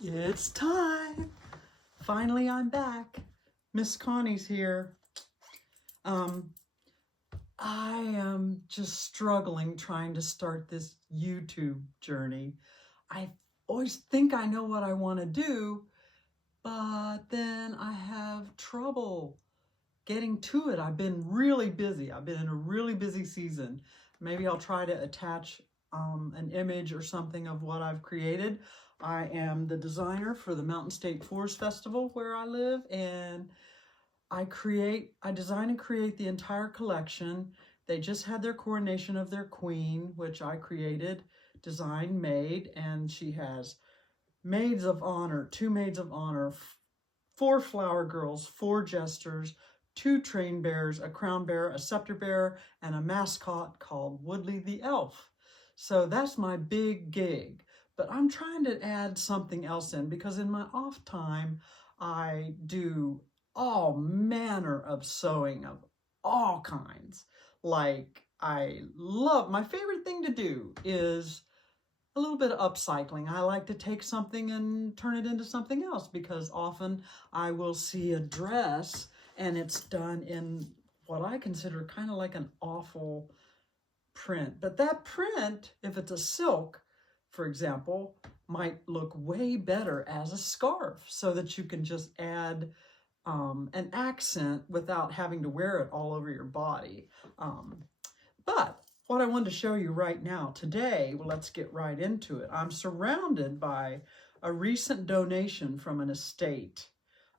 It's time. Finally, I'm back. Miss Connie's here. I am just struggling trying to start this YouTube journey. I always think I know what I want to do, but then I have trouble getting to it. I've been really busy. I've been in a really busy season. Maybe I'll try to attach an image or something of what I've created. I am the designer for the Mountain State Forest Festival where I live, and I design and create the entire collection. They just had their coronation of their queen, which I created, designed, made, and she has maids of honor, 2 maids of honor, 4 flower girls, 4 jesters, 2 train bearers, a crown bearer, a scepter bearer, and a mascot called Woodley the Elf. So that's my big gig. But I'm trying to add something else in because in my off time, I do all manner of sewing of all kinds. Like my favorite thing to do is a little bit of upcycling. I like to take something and turn it into something else because often I will see a dress and it's done in what I consider kind of like an awful print. But that print, if it's a silk, for example, might look way better as a scarf so that you can just add an accent without having to wear it all over your body. But what I wanted to show you right now today, well, let's get right into it. I'm surrounded by a recent donation from an estate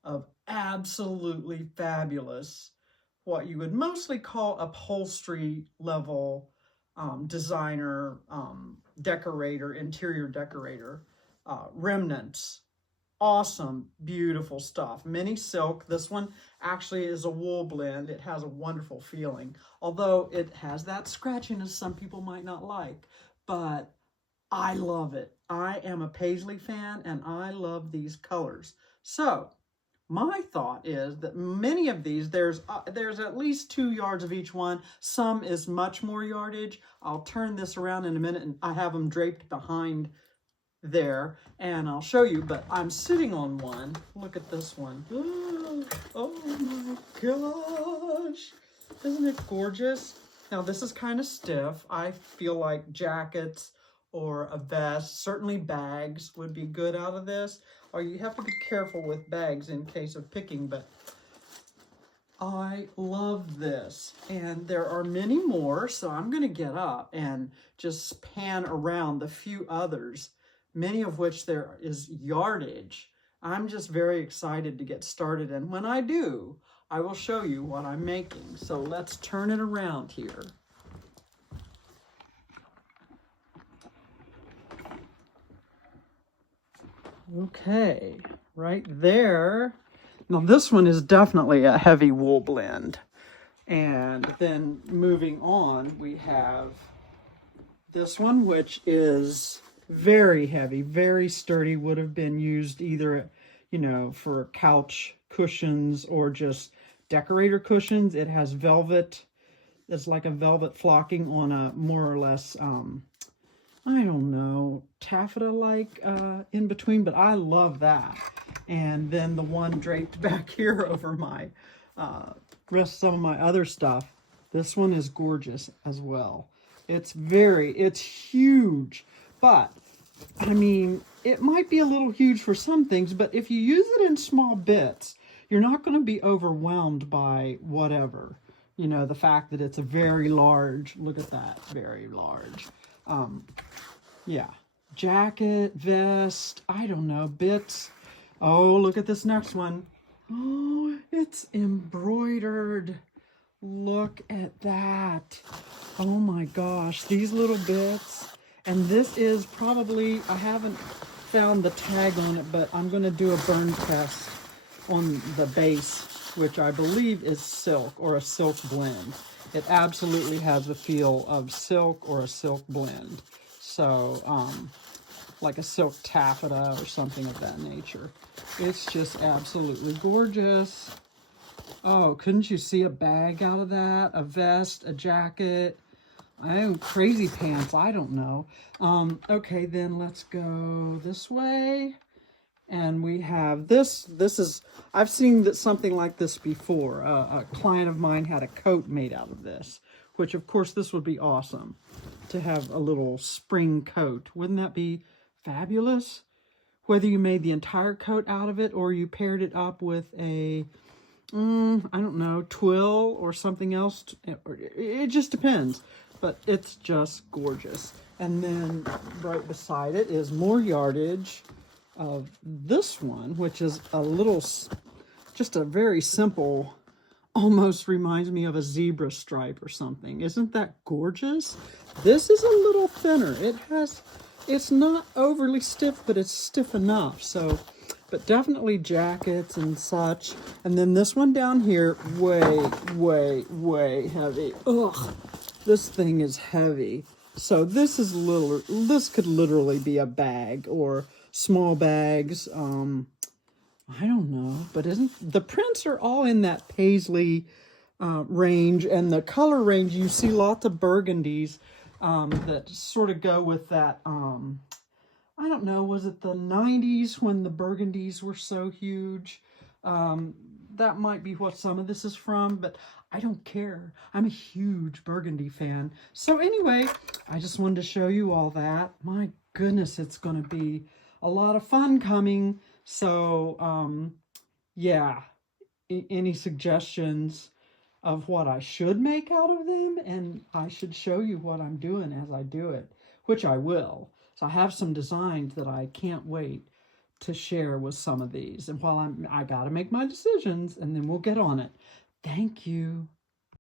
of absolutely fabulous, what you would mostly call upholstery level designer, decorator, interior decorator, remnants. Awesome, beautiful stuff. Mini silk. This one actually is a wool blend. It has a wonderful feeling, although it has that scratchiness some people might not like, but I love it. I am a Paisley fan and I love these colors. So my thought is that many of these, there's at least 2 yards of each one. Some is much more yardage. I'll turn this around in a minute and I have them draped behind there and I'll show you, but I'm sitting on one. Look at this one. Oh my gosh, isn't it gorgeous? Now this is kind of stiff. I feel like jackets or a vest, certainly bags would be good out of this, or you have to be careful with bags in case of picking, but I love this, and there are many more, so I'm going to get up and just pan around the few others, many of which there is yardage. I'm just very excited to get started, and when I do, I will show you what I'm making. So let's turn it around here. Okay, right there. Now this one is definitely a heavy wool blend. And then moving on, we have this one, which is very heavy, very sturdy, would have been used either, for couch cushions or just decorator cushions. It has velvet. It's like a velvet flocking on a more or less, I don't know, taffeta-like in between, but I love that. And then the one draped back here over my rest of some of my other stuff. This one is gorgeous as well. It's huge, but I mean, it might be a little huge for some things, but if you use it in small bits, you're not going to be overwhelmed by whatever. The fact that it's a very large, look at that, very large. Yeah, jacket, vest, I don't know, bits. Oh, look at this next one. Oh, it's embroidered. Look at that. Oh my gosh, these little bits. And this is probably, I haven't found the tag on it, but I'm going to do a burn test on the base, which I believe is silk or a silk blend. It absolutely has the feel of silk or a silk blend. So, like a silk taffeta or something of that nature. It's just absolutely gorgeous. Oh, couldn't you see a bag out of that? A vest, a jacket, crazy pants, I don't know. Okay, then let's go this way. And we have this. I've seen that something like this before. A client of mine had a coat made out of this, which of course this would be awesome to have a little spring coat. Wouldn't that be fabulous? Whether you made the entire coat out of it or you paired it up with a, I don't know, twill or something else. It just depends, but it's just gorgeous. And then right beside it is more yardage of this one, which is a little, just a very simple, almost reminds me of a zebra stripe or something. Isn't that gorgeous? This is a little thinner. It's not overly stiff, but it's stiff enough. So, but definitely jackets and such. And then this one down here, way heavy. Ugh, this thing is heavy. So this could literally be a bag or small bags. I don't know, but the prints are all in that paisley range, and the color range, you see lots of burgundies that sort of go with that. I don't know, was it the 90s when the burgundies were so huge? That might be what some of this is from, but I don't care. I'm a huge burgundy fan. So anyway, I just wanted to show you all that. My goodness, it's going to be a lot of fun coming. So, yeah, any suggestions of what I should make out of them? And I should show you what I'm doing as I do it, which I will. So I have some designs that I can't wait to share with some of these. And while I got to make my decisions, and then we'll get on it. Thank you.